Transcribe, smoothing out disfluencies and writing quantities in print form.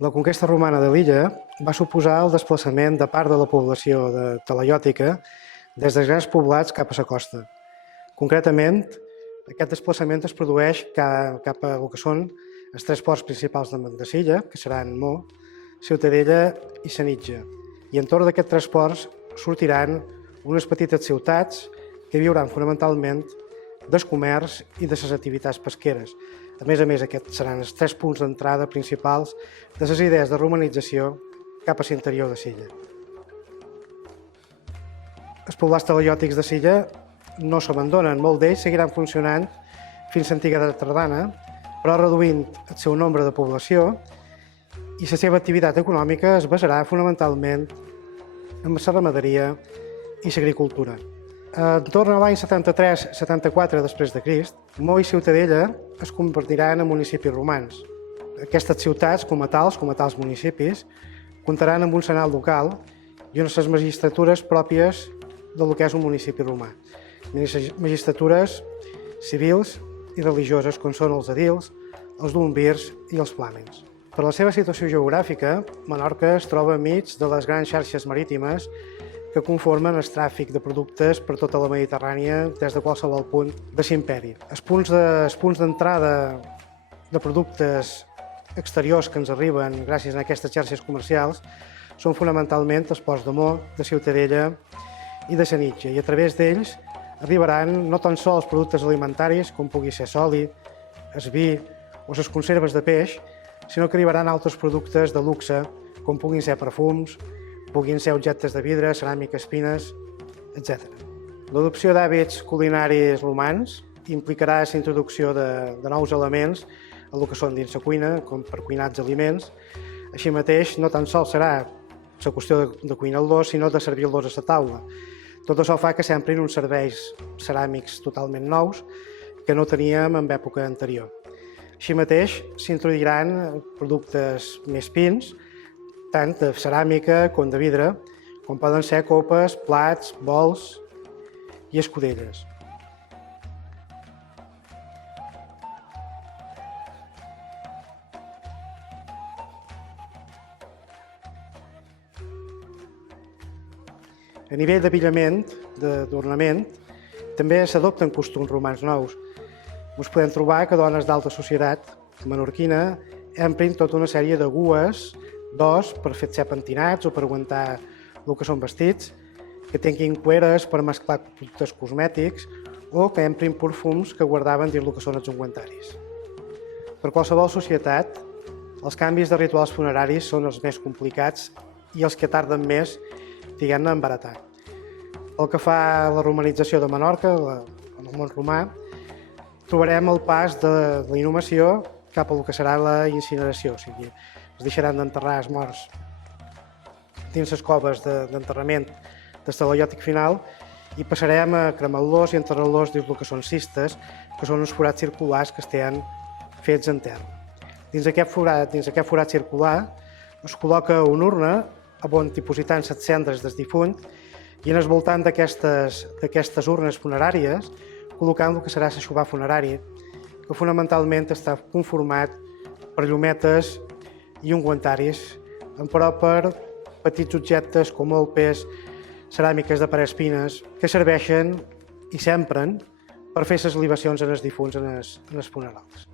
La conquesta romana de l'illa va suposar el desplaçament de part de la població de talaiòtica des dels grans poblats cap a la costa. Concretament, aquest desplaçament es produeix cap a el que són els tres ports principals de l'illa, que seran Mo, Ciutadella i Sanitja. I entorn d'aquests tres ports sortiran unes petites ciutats que viuran fonamentalment del comerç i de les activitats pesqueres. A més, aquests seran els tres punts d'entrada principals de les idees de romanització cap a l'interior de l'illa. Els poblats talaiòtics de l'illa no s'abandonen, molts d'ells seguiran funcionant fins a l'antiga edat tardana, però reduint el seu nombre de població i la seva activitat econòmica es basarà fonamentalment en la ramaderia i l'agricultura. Entorn a l'any 73-74 després de Crist, Mo i Ciutadella es convertiran en municipis romans. Aquestes ciutats, com a tals municipis, comptaran amb un senat local i unes magistratures pròpies del que és un municipi romà. Magistratures civils i religioses, com són els edils, els duumvirs i els flàmens. Per la seva situació geogràfica, Menorca es troba enmig de les grans xarxes marítimes que conformen el tràfic de productes per tota la Mediterrània des de qualsevol punt de l'imperi. Els punts d'entrada de productes exteriors que ens arriben gràcies a aquestes xarxes comercials són fonamentalment els ports de Mo, de Ciutadella i de Sanitja, i a través d'ells arribaran no tan sols productes alimentaris, com pugui ser l'oli, el vi o les conserves de peix, sinó que arribaran altres productes de luxe, com puguin ser perfums, puguin ser objectes de vidre, ceràmica, espines, etc. L'adopció d'hàbits culinaris romans implicarà la introducció de nous elements a el que són dins la cuina, com per cuinar els aliments. Així mateix, no tan sols serà la qüestió de cuinar-los, sinó de servir-los a la taula. Tot això fa que s'emprin uns serveis ceràmics totalment nous que no teníem en època anterior. Així mateix, s'introduiran productes més fins, tant de ceràmica com de vidre, com poden ser copes, plats, bols i escudelles. A nivell d'abillament, d'ornament, també s'adopten costums romans nous. Ens podem trobar que dones d'alta societat menorquina emprin tota una sèrie de gues d'os per fer pentinats o per aguantar el que són vestits, que tinguin cueres per mesclar productes cosmètics o que emprin perfums que guardaven dins el que són els ungüentaris. Per qualsevol societat, els canvis de rituals funeraris són els més complicats i els que tarden més, diguem-ne, en baratar. Pel que fa a la romanització de Menorca, en el món romà, trobarem el pas de la inhumació cap al que serà la incineració, o sigui, es deixaran d'enterrar els morts dins les coves d'enterrament del talaiòtic final i passarem a cremar-los i enterrar-los dins el que són cistes, que són uns forats circulars que estan fets en terra. Dins aquest forat circular es col·loca una urna on dipositant les cendres del difunt i en el voltant d'aquestes urnes funeràries col·locant el que serà l'aixovar funerari, que fonamentalment està conformat per llumetes i ungüentaris, però per petits objectes com el pes, ceràmiques de parets fines, que serveixen i s'empren per fer les libacions en els difunts en els funerals.